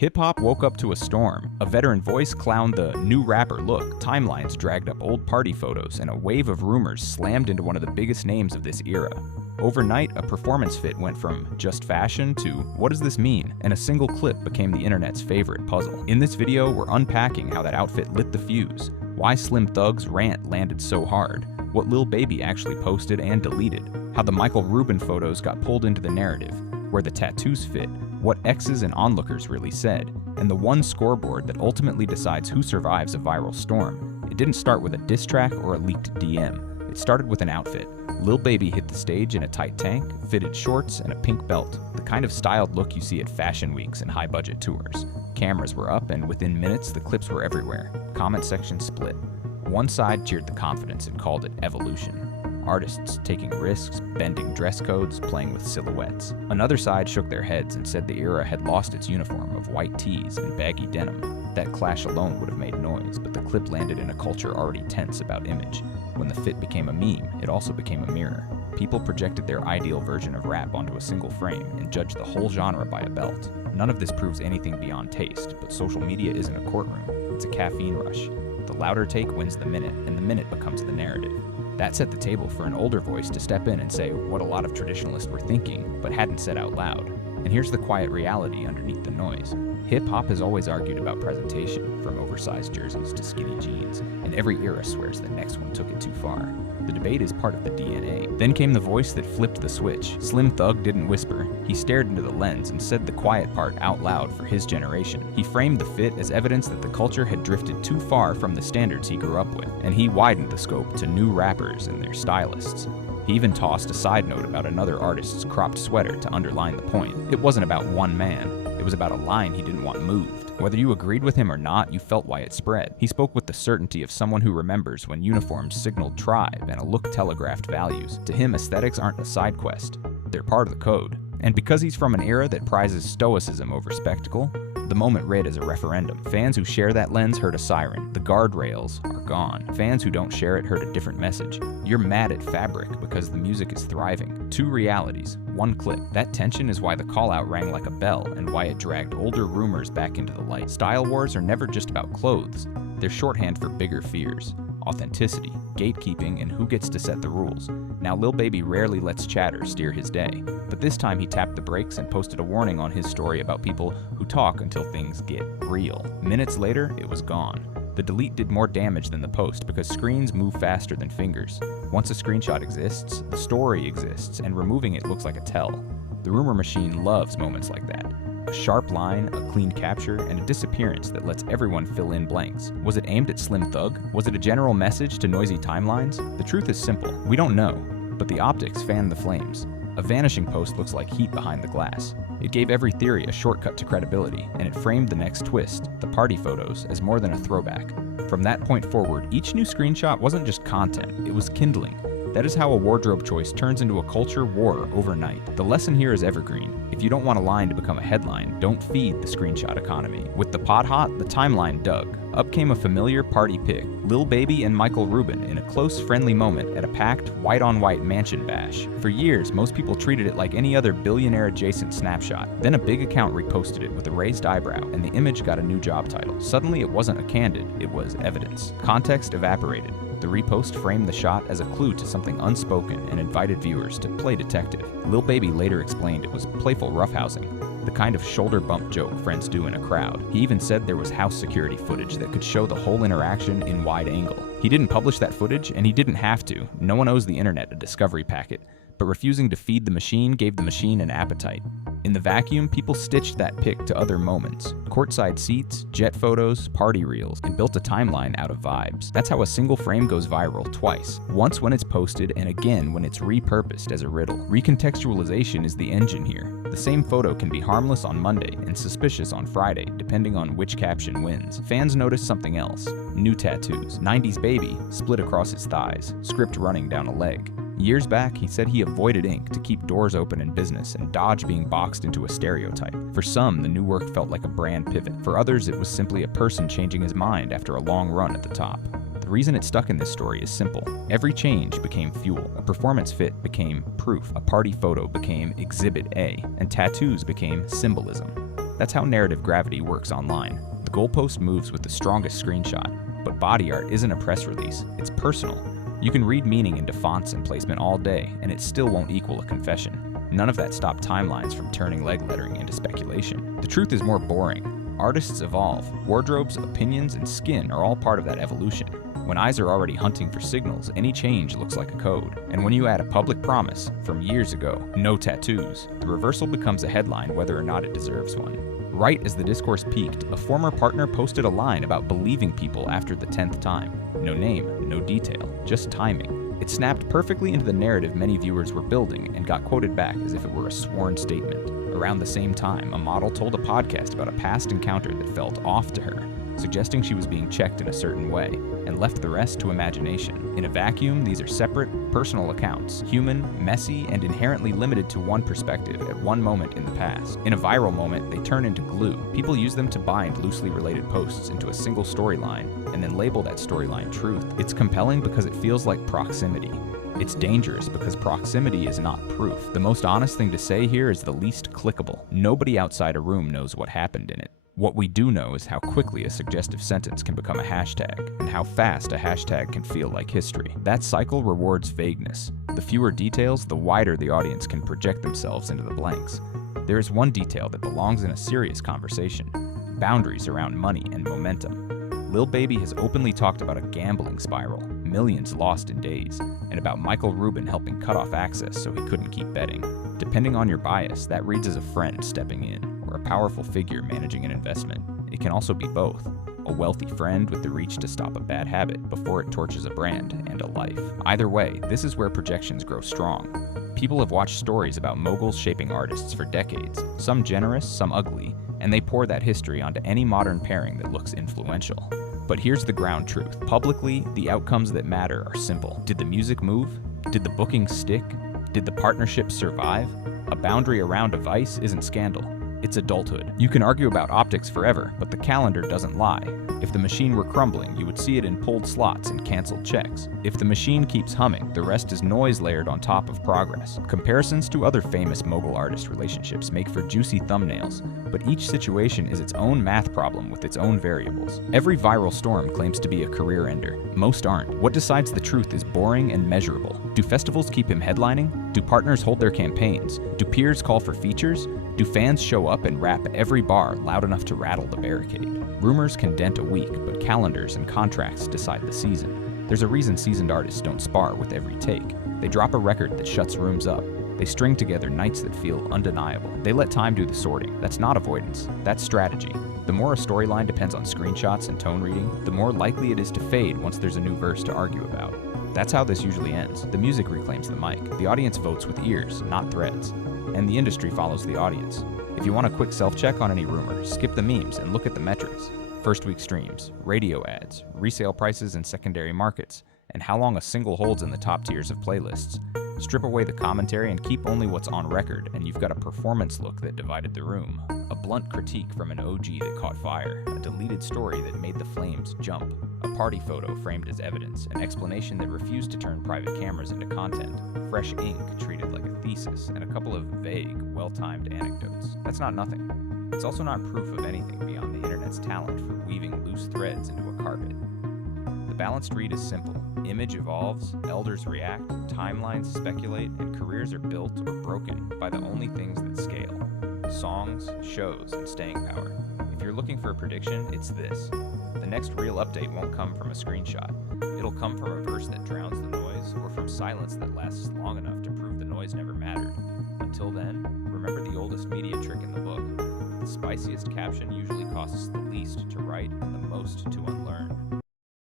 Hip-hop woke up to a storm. A veteran voice clowned the new rapper look. Timelines dragged up old party photos, and a wave of rumors slammed into one of the biggest names of this era. Overnight, a performance fit went from just fashion to what does this mean? And a single clip became the internet's favorite puzzle. In this video, we're unpacking how that outfit lit the fuse, why Slim Thug's rant landed so hard, what Lil Baby actually posted and deleted, how the Michael Rubin photos got pulled into the narrative, where the tattoos fit, what exes and onlookers really said, and the one scoreboard that ultimately decides who survives a viral storm. It didn't start with a diss track or a leaked DM. It started with an outfit. Lil Baby hit the stage in a tight tank, fitted shorts, and a pink belt, the kind of styled look you see at fashion weeks and high-budget tours. Cameras were up, and within minutes, the clips were everywhere. Comment section split. One side cheered the confidence and called it evolution. Artists taking risks, bending dress codes, playing with silhouettes. Another side shook their heads and said the era had lost its uniform of white tees and baggy denim. That clash alone would have made noise, but the clip landed in a culture already tense about image. When the fit became a meme, it also became a mirror. People projected their ideal version of rap onto a single frame and judged the whole genre by a belt. None of this proves anything beyond taste, but social media isn't a courtroom. It's a caffeine rush. The louder take wins the minute, and the minute becomes the narrative. That set the table for an older voice to step in and say what a lot of traditionalists were thinking, but hadn't said out loud. And here's the quiet reality underneath the noise. Hip-hop has always argued about presentation, from oversized jerseys to skinny jeans, and every era swears the next one took it too far. The debate is part of the DNA. Then came the voice that flipped the switch. Slim Thug didn't whisper. He stared into the lens and said the quiet part out loud for his generation. He framed the fit as evidence that the culture had drifted too far from the standards he grew up with, and he widened the scope to new rappers and their stylists. He even tossed a side note about another artist's cropped sweater to underline the point. It wasn't about one man. It was about a line he didn't want moved. Whether you agreed with him or not, you felt why it spread. He spoke with the certainty of someone who remembers when uniforms signaled tribe and a look telegraphed values. To him, aesthetics aren't a side quest. They're part of the code. And because he's from an era that prizes stoicism over spectacle, the moment read as a referendum. Fans who share that lens heard a siren. The guardrails are gone. Fans who don't share it heard a different message. You're mad at fabric because the music is thriving. Two realities, one clip. That tension is why the call-out rang like a bell and why it dragged older rumors back into the light. Style wars are never just about clothes. They're shorthand for bigger fears. Authenticity, gatekeeping, and who gets to set the rules. Now Lil Baby rarely lets chatter steer his day, but this time he tapped the brakes and posted a warning on his story about people who talk until things get real. Minutes later, it was gone. The delete did more damage than the post because screens move faster than fingers. Once a screenshot exists, the story exists, and removing it looks like a tell. The rumor machine loves moments like that. A sharp line, a clean capture, and a disappearance that lets everyone fill in blanks. Was it aimed at Slim Thug? Was it a general message to noisy timelines? The truth is simple. We don't know, but the optics fanned the flames. A vanishing post looks like heat behind the glass. It gave every theory a shortcut to credibility, and it framed the next twist, the party photos, as more than a throwback. From that point forward, each new screenshot wasn't just content, it was kindling. That is how a wardrobe choice turns into a culture war overnight. The lesson here is evergreen. If you don't want a line to become a headline, don't feed the screenshot economy. With the pot hot, the timeline dug. Up came a familiar party pic, Lil Baby and Michael Rubin in a close, friendly moment at a packed, white-on-white mansion bash. For years, most people treated it like any other billionaire-adjacent snapshot. Then a big account reposted it with a raised eyebrow, and the image got a new job title. Suddenly, it wasn't a candid, it was evidence. Context evaporated. The repost framed the shot as a clue to something unspoken and invited viewers to play detective. Lil Baby later explained it was playful roughhousing, the kind of shoulder bump joke friends do in a crowd. He even said there was house security footage that could show the whole interaction in wide angle. He didn't publish that footage, and he didn't have to. No one owes the internet a discovery packet. But refusing to feed the machine gave the machine an appetite. In the vacuum, people stitched that pic to other moments. Courtside seats, jet photos, party reels, and built a timeline out of vibes. That's how a single frame goes viral twice. Once when it's posted, and again when it's repurposed as a riddle. Recontextualization is the engine here. The same photo can be harmless on Monday and suspicious on Friday, depending on which caption wins. Fans noticed something else. New tattoos. 90s Baby, split across his thighs, script running down a leg. Years back, he said he avoided ink to keep doors open in business and dodge being boxed into a stereotype. For some, the new work felt like a brand pivot. For others, it was simply a person changing his mind after a long run at the top. The reason it stuck in this story is simple. Every change became fuel. A performance fit became proof. A party photo became exhibit A. And tattoos became symbolism. That's how narrative gravity works online. The goalpost moves with the strongest screenshot, but body art isn't a press release, it's personal. You can read meaning into fonts and placement all day, and it still won't equal a confession. None of that stopped timelines from turning leg lettering into speculation. The truth is more boring. Artists evolve. Wardrobes, opinions, and skin are all part of that evolution. When eyes are already hunting for signals, any change looks like a code. And when you add a public promise from years ago, no tattoos, the reversal becomes a headline whether or not it deserves one. Right as the discourse peaked, a former partner posted a line about believing people after the 10th time. No name, no detail, just timing. It snapped perfectly into the narrative many viewers were building and got quoted back as if it were a sworn statement. Around the same time, a model told a podcast about a past encounter that felt off to her, suggesting she was being checked in a certain way, and left the rest to imagination. In a vacuum, these are separate, personal accounts, human, messy, and inherently limited to one perspective at one moment in the past. In a viral moment, they turn into glue. People use them to bind loosely related posts into a single storyline, and then label that storyline truth. It's compelling because it feels like proximity. It's dangerous because proximity is not proof. The most honest thing to say here is the least clickable. Nobody outside a room knows what happened in it. What we do know is how quickly a suggestive sentence can become a hashtag, and how fast a hashtag can feel like history. That cycle rewards vagueness. The fewer details, the wider the audience can project themselves into the blanks. There is one detail that belongs in a serious conversation: boundaries around money and momentum. Lil Baby has openly talked about a gambling spiral, millions lost in days, and about Michael Rubin helping cut off access so he couldn't keep betting. Depending on your bias, that reads as a friend stepping in, or a powerful figure managing an investment. It can also be both: a wealthy friend with the reach to stop a bad habit before it torches a brand and a life. Either way, this is where projections grow strong. People have watched stories about moguls shaping artists for decades, some generous, some ugly, and they pour that history onto any modern pairing that looks influential. But here's the ground truth. Publicly, the outcomes that matter are simple. Did the music move? Did the booking stick? Did the partnership survive? A boundary around a vice isn't scandal. It's adulthood. You can argue about optics forever, but the calendar doesn't lie. If the machine were crumbling, you would see it in pulled slots and canceled checks. If the machine keeps humming, the rest is noise layered on top of progress. Comparisons to other famous mogul-artist relationships make for juicy thumbnails, but each situation is its own math problem with its own variables. Every viral storm claims to be a career ender. Most aren't. What decides the truth is boring and measurable. Do festivals keep him headlining? Do partners hold their campaigns? Do peers call for features? Do fans show up and rap every bar loud enough to rattle the barricade? Rumors can dent a week, but calendars and contracts decide the season. There's a reason seasoned artists don't spar with every take. They drop a record that shuts rooms up. They string together nights that feel undeniable. They let time do the sorting. That's not avoidance. That's strategy. The more a storyline depends on screenshots and tone reading, the more likely it is to fade once there's a new verse to argue about. That's how this usually ends. The music reclaims the mic. The audience votes with ears, not threads. And the industry follows the audience. If you want a quick self-check on any rumor, skip the memes and look at the metrics. First week streams, radio ads, resale prices in secondary markets, and how long a single holds in the top tiers of playlists. Strip away the commentary and keep only what's on record, and you've got a performance look that divided the room. A blunt critique from an OG that caught fire, a deleted story that made the flames jump, a party photo framed as evidence, an explanation that refused to turn private cameras into content, fresh ink treated like a thesis, and a couple of vague, well-timed anecdotes. That's not nothing. It's also not proof of anything beyond the internet's talent for weaving loose threads into a carpet. The balanced read is simple. Image evolves, elders react, timelines speculate, and careers are built or broken by the only things that scale: songs, shows, and staying power. If you're looking for a prediction, it's this. The next real update won't come from a screenshot. It'll come from a verse that drowns the noise, or from silence that lasts long enough to prove the noise never mattered. Until then, remember the oldest media trick in the book. The spiciest caption usually costs the least to write and the most to unlearn.